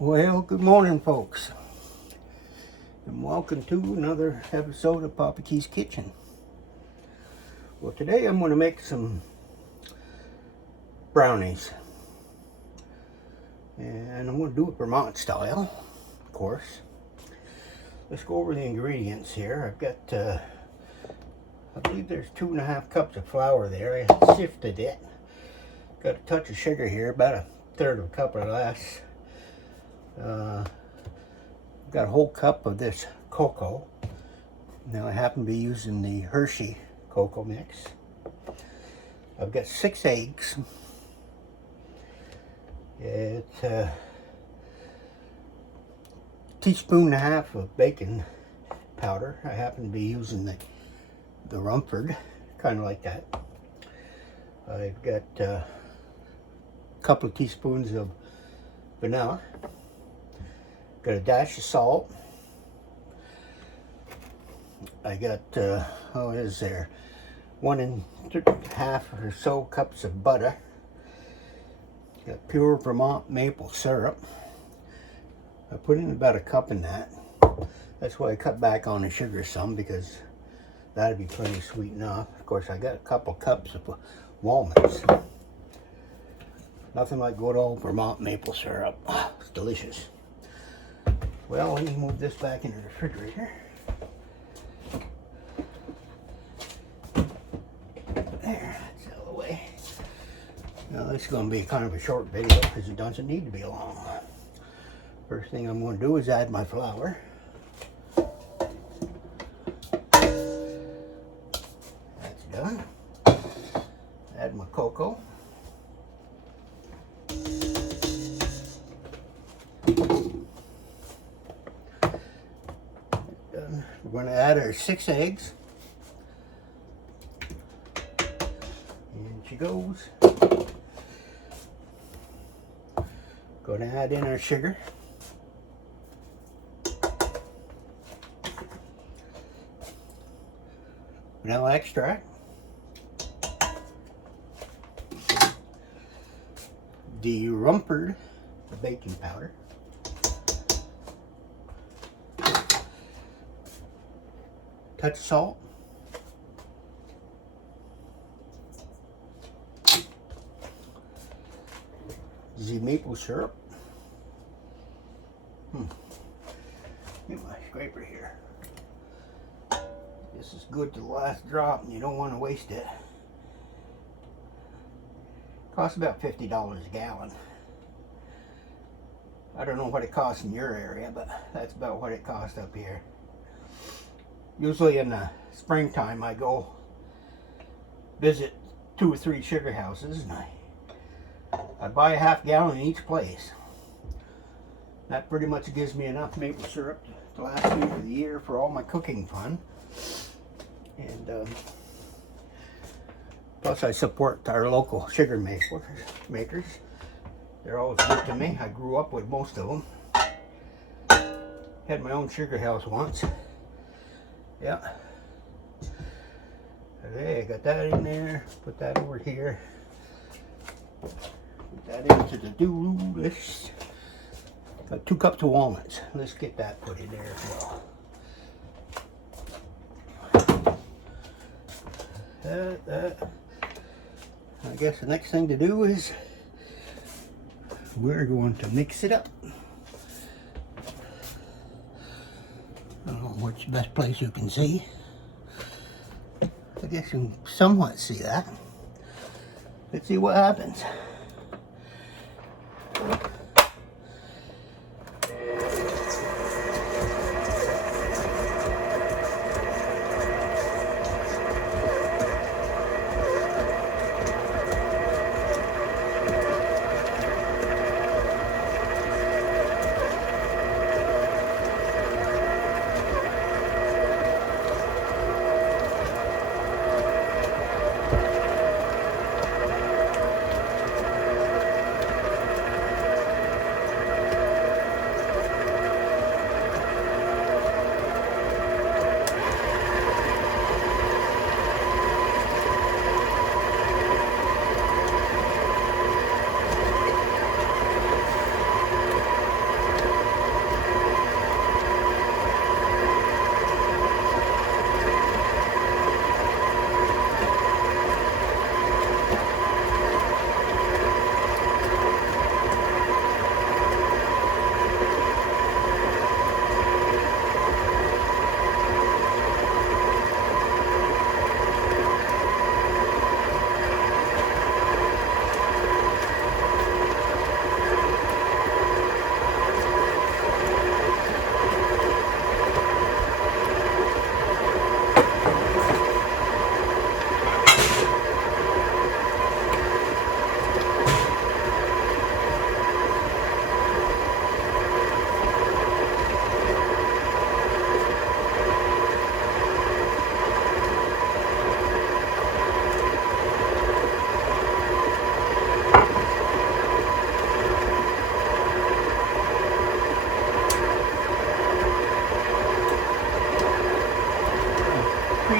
Well, good morning, folks, and welcome to another episode of Papa Key's Kitchen. Well, today I'm going to make some brownies, and I'm going to do it Vermont style, of course. Let's go over the ingredients here. I've got, I believe there's 2.5 cups of flour there. I sifted it. Got a touch of sugar here, about a third of a cup or less. Got a whole cup of this cocoa. Now I happen to be using the Hershey cocoa mix. I've got 6 eggs. It's a teaspoon and a half of baking powder. I happen to be using the Rumford, kind of like that. I've got a couple of teaspoons of vanilla. Got a dash of salt. I got, what is there? 1.5 or so cups of butter. Got pure Vermont maple syrup. I put in about a cup in that. That's why I cut back on the sugar some, because that'd be plenty sweet enough. Of course, I got a couple cups of walnuts. Nothing like good old Vermont maple syrup. It's delicious. Well, let me move this back into the refrigerator. There, that's out of the way. Now this is going to be kind of a short video because it doesn't need to be long. First thing I'm going to do is add my flour. That's done. Add my cocoa. We're going to add our 6 eggs. In she goes. Going to add in our sugar. Vanilla extract. The Rumford, the baking powder. Touch of salt. The maple syrup. Get my scraper here. This is good to the last drop, and you don't want to waste it. Costs about $50 a gallon. I don't know what it costs in your area, but that's about what it costs up here. Usually in the springtime, I go visit 2 or 3 sugar houses, and I buy a half gallon in each place. That pretty much gives me enough maple syrup to last me for the year for all my cooking fun. And plus I support our local sugar makers. They're always good to me. I grew up with most of them. Had my own sugar house once. Yeah. Okay, I got that in there. Put that over here. Put that into the do list. Got 2 cups of walnuts. Let's get that put in there as well. I guess the next thing to do is we're going to mix it up. I don't know which best place you can see. I guess you can somewhat see that. Let's see what happens.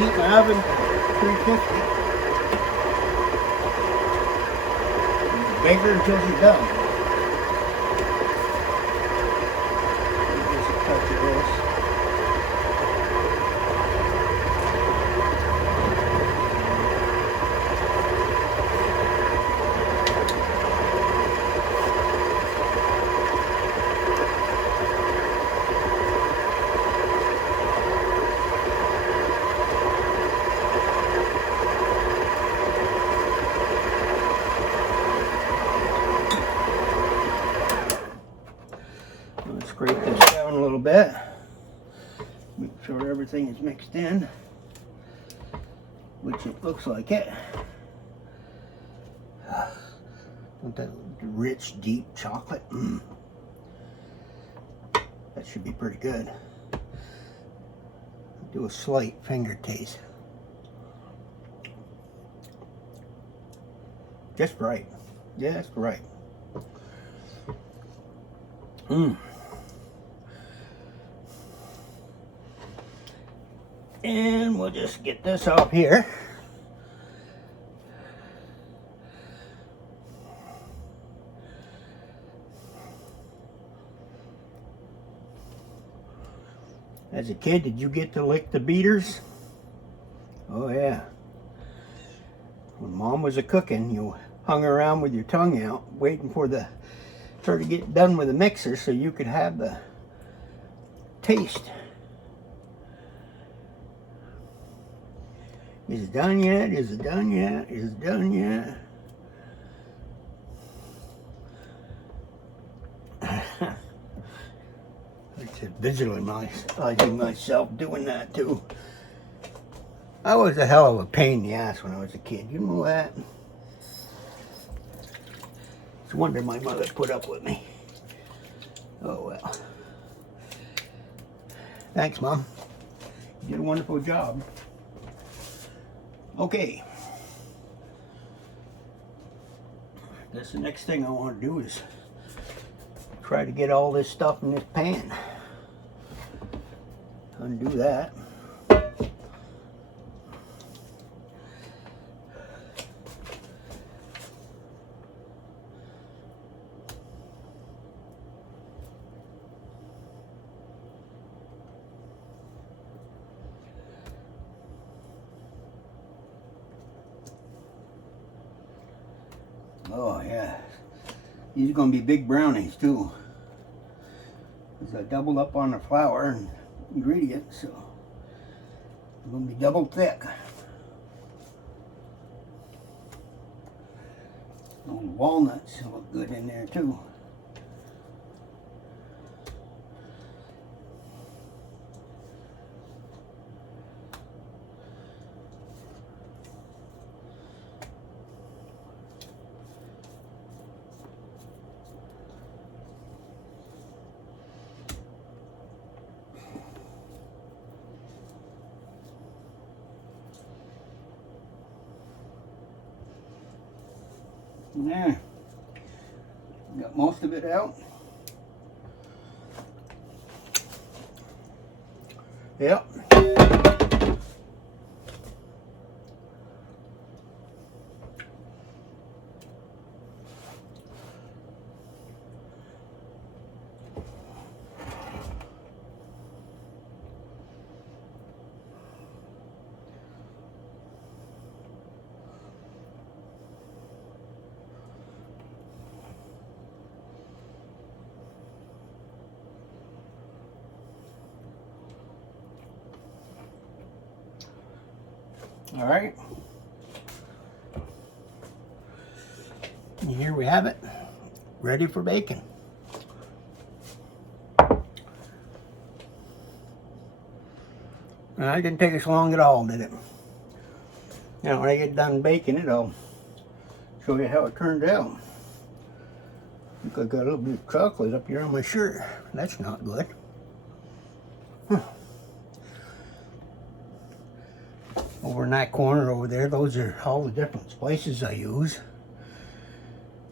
heat my oven to 350. Bake her until she's done. Just a touch of this. Scrape this down a little bit. Make sure everything is mixed in, which it looks like it. Want that rich, deep chocolate? That should be pretty good. Do a slight finger taste. Just right. Just right. And we'll just get this off here. As a kid, did you get to lick the beaters? Oh yeah. When Mom was a cooking, you hung around with your tongue out, waiting for the her to get done with the mixer so you could have the taste. Is it done yet? Is it done yet? Is it done yet? I just visualizing myself doing that too. I was a hell of a pain in the ass when I was a kid. You know that? It's a wonder my mother put up with me. Oh well. Thanks, Mom. You did a wonderful job. Okay. I guess the next thing I want to do is try to get all this stuff in this pan. Undo that. Oh yeah, these are going to be big brownies too, because I doubled up on the flour and ingredients, so they're going to be double thick. Those walnuts look good in there too. There, got most of it out. Yep. All right. And here we have it, ready for baking. And it didn't take us long at all, did it? Now, when I get done baking it, I'll show you how it turned out. I think I got a little bit of chocolate up here on my shirt. That's not good. Huh. Over in that corner over there, those are all the different spices I use.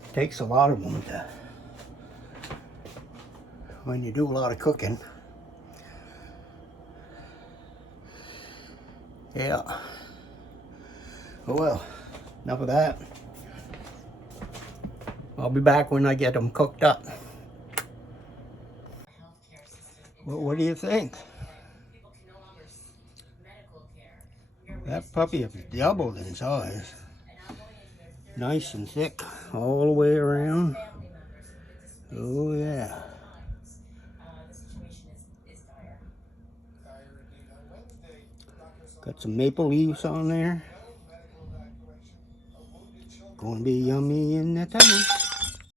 It takes a lot of them to, when you do a lot of cooking. Yeah. Oh well, enough of that. I'll be back when I get them cooked up. Well, what do you think? That puppy has doubled in size. Nice and thick all the way around. Oh yeah. Got some maple leaves on there. Gonna be yummy in the tummy.